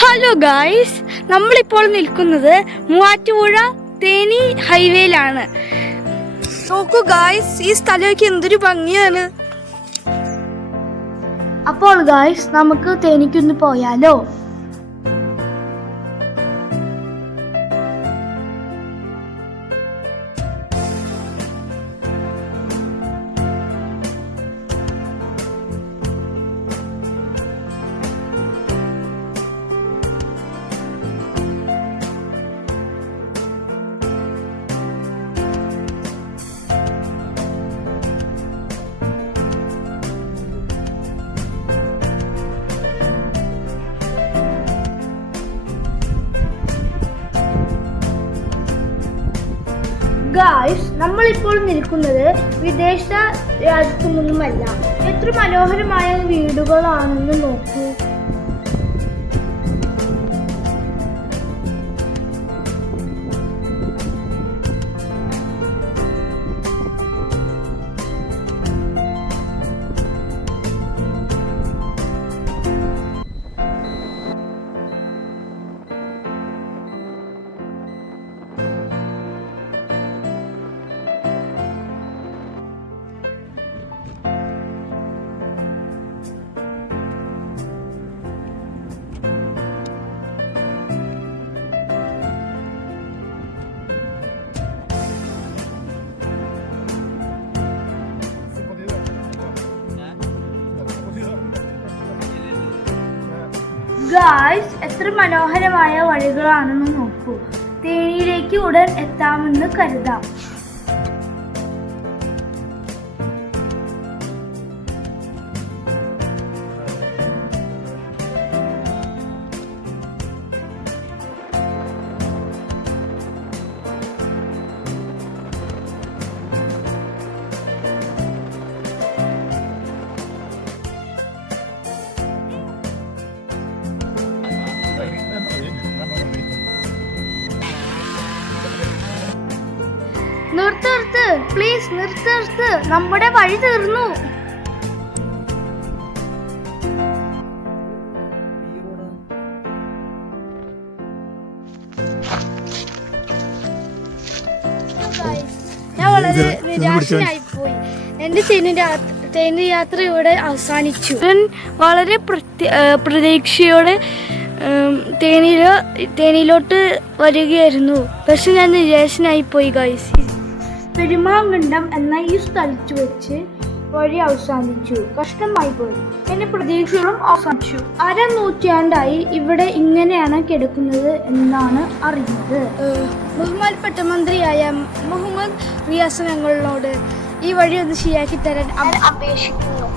Hello guys, നമ്മളിപ്പോൾ നിൽക്കുന്നത് മൂവാറ്റുപുഴ തേനി ഹൈവേയിലാണ്. നോക്കൂ ഗായ്സ്, ഈ സ്ഥലമൊക്കെ എന്തൊരു ഭംഗിയാണ്. അപ്പോൾ ഗായ്സ്, നമുക്ക് തേനിക്കൊന്ന് പോയാലോ? ഗായ്സ്, നമ്മളിപ്പോൾ നിൽക്കുന്നത് വിദേശ രാജ്യത്തൊന്നുമല്ല. എത്ര മനോഹരമായ വീടുകളാണെന്ന് നോക്കൂ. ഗായ്സ്, എത്ര മനോഹരമായ വഴികളാണെന്ന് നോക്കൂ. തേനിയിലേക്ക് ഉടൻ എത്താമെന്ന് കരുതാം. നിർത്ത്, പ്ലീസ് നിർത്ത്. നമ്മുടെ വഴി തീർന്നു. ഞാൻ വളരെ നിരാശനായി പോയി. എന്റെ തേനി യാത്ര ഇവിടെ അവസാനിച്ചു. ഞാൻ വളരെ പ്രതീക്ഷയോടെ തേനിയിലോട്ട് വരികയായിരുന്നു. പക്ഷെ ഞാൻ നിരാശനായി പോയി ഗൈസ്. പെരുമാങ്കണ്ടം എന്ന ഈ സ്ഥലത്ത് വെച്ച് വഴി അവസാനിച്ചു. കഷ്ടമായി പോയി. എന്റെ പ്രതീക്ഷകളും അവസാനിച്ചു. നൂറ്റാണ്ടായി ഇവിടെ ഇങ്ങനെയാണ് കിടക്കുന്നത് എന്നാണ് അറിയുന്നത്. ബഹുമാനപ്പെട്ട മന്ത്രിയായ മുഹമ്മദ് റിയാസ് ഞങ്ങളോട് ഈ വഴി ഒന്ന് ശരിയാക്കി തരാൻ അപേക്ഷിക്കുന്നു.